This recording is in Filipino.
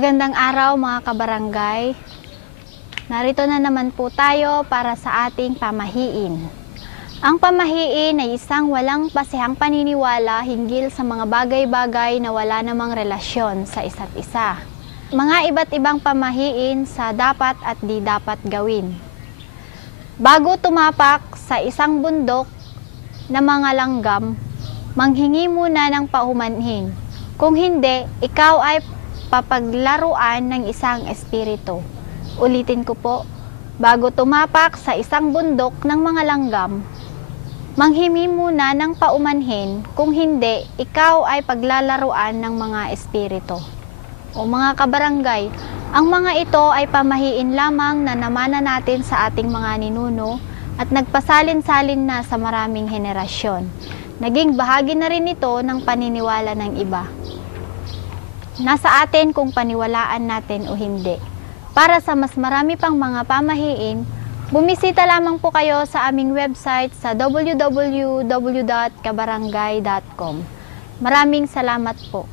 Magandang araw mga kabarangay. Narito na naman po tayo para sa ating pamahiin. Ang pamahiin ay isang walang basehang paniniwala hinggil sa mga bagay-bagay na wala namang relasyon sa isa't isa. Mga iba't ibang pamahiin sa dapat at di dapat gawin. Bago tumapak sa isang bundok na mga langgam, manghingi muna ng paumanhin. Kung hindi, ikaw ay papaglaruan ng isang espiritu. Ulitin ko po, bago tumapak sa isang bundok ng mga langgam, manghimi muna ng paumanhin, kung hindi, ikaw ay paglalaruan ng mga espiritu. O mga kabarangay, ang mga ito ay pamahiin lamang na namana natin sa ating mga ninuno at nagpasalin-salin na sa maraming henerasyon. Naging bahagi na rin ito ng paniniwala ng iba. Nasa atin kung paniwalaan natin o hindi. Para sa mas marami pang mga pamahiin, bumisita lamang po kayo sa aming website sa www.kabarangay.com. Maraming salamat po.